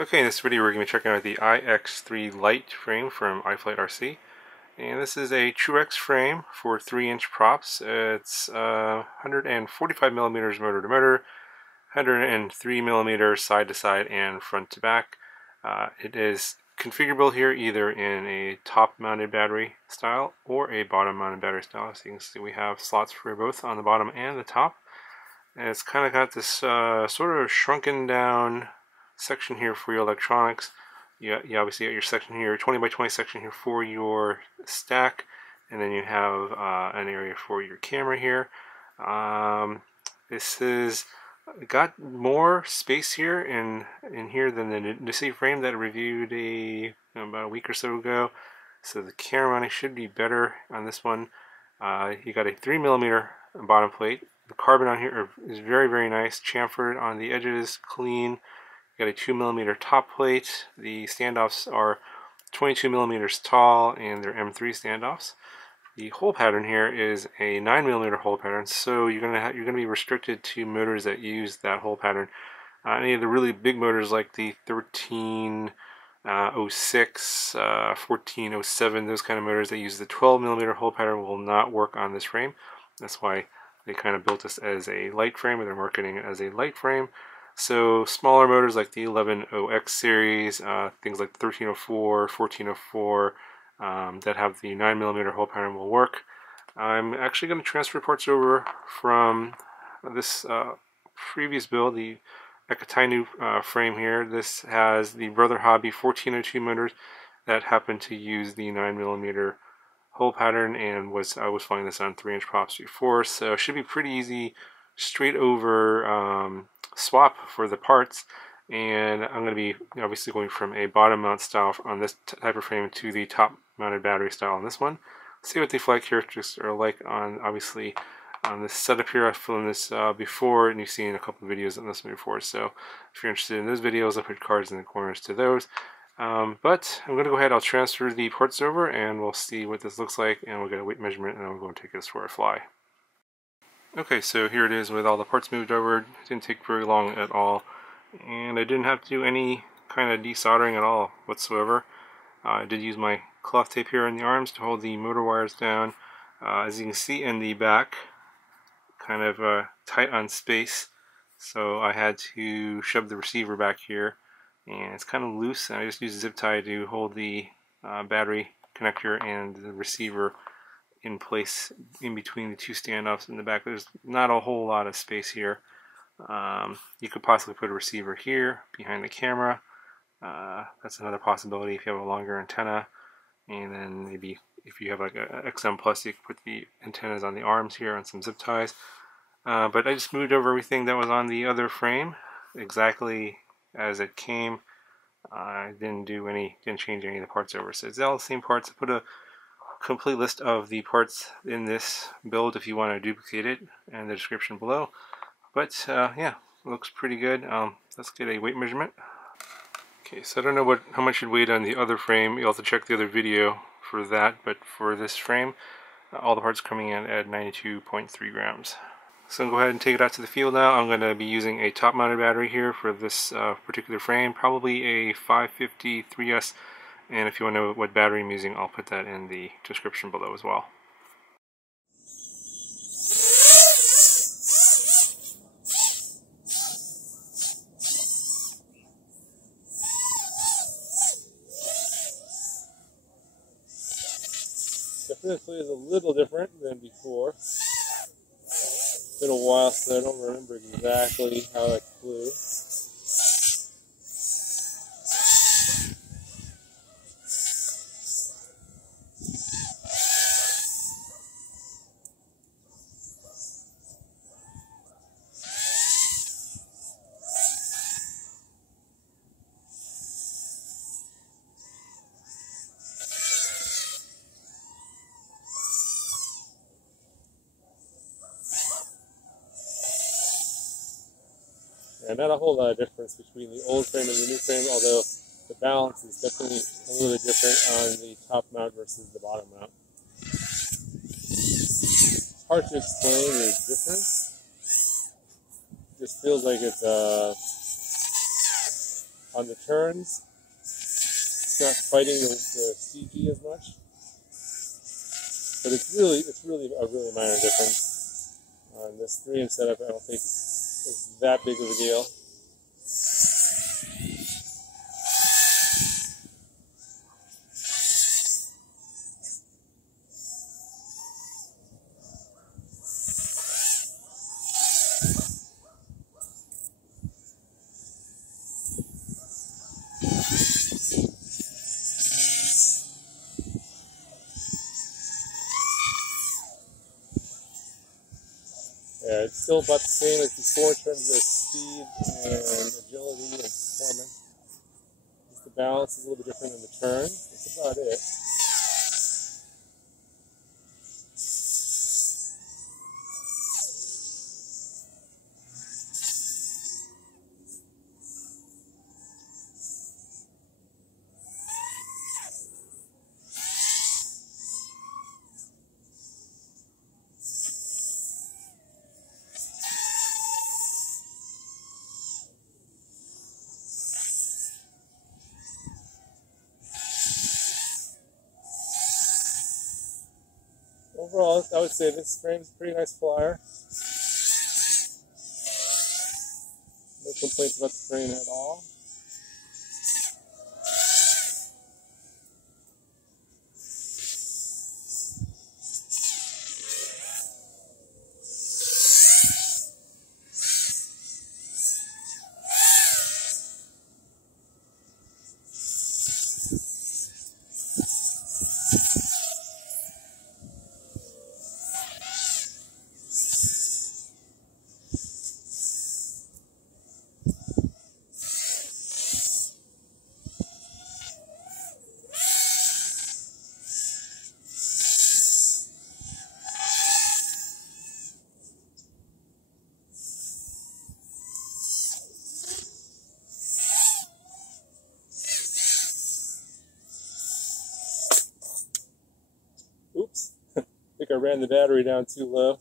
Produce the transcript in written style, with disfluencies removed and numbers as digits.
Okay, in this video we're going to be checking out the iX3 Lite frame from iFlight-RC. And this is a TrueX frame for 3-inch props. It's 145 millimeters motor to motor, 103 millimeters side to side and front to back. It is configurable here either in a top mounted battery style or a bottom mounted battery style. So you can see we have slots for both on the bottom and the top. And it's kind of got this sort of shrunken down section here for your electronics. You obviously got your section here, 20 by 20 section here for your stack, and then you have an area for your camera here. This is got more space here in here than the Nisi frame that I reviewed about a week or so ago. So the camera mounting should be better on this one. You got a 3mm bottom plate. The carbon on here is very, very nice, chamfered on the edges, clean. Got a 2mm top plate. The standoffs are 22 millimeters tall, and they're M3 standoffs. The hole pattern here is a 9mm hole pattern, so you're gonna be restricted to motors that use that hole pattern. Any of the really big motors like the 1306, 1407, those kind of motors that use the 12mm hole pattern will not work on this frame. That's why they kind of built this as a light frame, and they're marketing it as a light frame. So smaller motors like the 110X series, things like 1304, 1404, that have the 9mm hole pattern will work. I'm actually going to transfer parts over from this previous build, the Ekatainu frame here. This has the Brother Hobby 1402 motors that happen to use the 9mm hole pattern, and I was flying this on 3-inch props before, so it should be pretty easy, straight over swap for the parts. And I'm going to be obviously going from a bottom mount style on this type of frame to the top mounted battery style on this one. See what the flight characteristics are like on this setup here. I've filmed this before, and you've seen a couple of videos on this one before, so if you're interested in those videos, I'll put cards in the corners to those. But I'm going to go ahead, I'll transfer the parts over, and we'll see what this looks like, and we'll get a weight measurement, and I'm going to take this for a fly. Okay, so here it is with all the parts moved over. It didn't take very long at all, and I didn't have to do any kind of desoldering at all whatsoever. I did use my cloth tape here in the arms to hold the motor wires down. As you can see in the back, kind of tight on space, so I had to shove the receiver back here, and it's kind of loose, and I just used a zip tie to hold the battery connector and the receiver in place in between the two standoffs in the back. There's not a whole lot of space here. You could possibly put a receiver here behind the camera. That's another possibility if you have a longer antenna, and then maybe if you have like a XM Plus, you could put the antennas on the arms here on some zip ties. But I just moved over everything that was on the other frame exactly as it came. I didn't change any of the parts over, so it's all the same parts. I put a complete list of the parts in this build if you want to duplicate it in the description below. But yeah, it looks pretty good. Let's get a weight measurement. Okay, so I don't know how much it weighed on the other frame. You'll have to check the other video for that, but for this frame, all the parts coming in at 92.3 grams. So I'm going to go ahead and take it out to the field now. I'm going to be using a top mounted battery here for this particular frame, probably a 550 3S. And if you want to know what battery I'm using, I'll put that in the description below as well. Definitely is a little different than before. It's been a while, so I don't remember exactly how it flew. And not a whole lot of difference between the old frame and the new frame, although the balance is definitely a little bit different on the top mount versus the bottom mount. It's hard to explain the difference. It just feels like it's a on the turns. It's not fighting the CG as much, but it's really a really minor difference. On this 3-inch setup, I don't think it's that big of a deal. Yeah, it's still about the same as before in terms of speed and agility and performance. Just the balance is a little bit different in the turn. That's about it. Overall, I would say this frame's a pretty nice flyer. No complaints about the frame at all. Oops, I think I ran the battery down too low.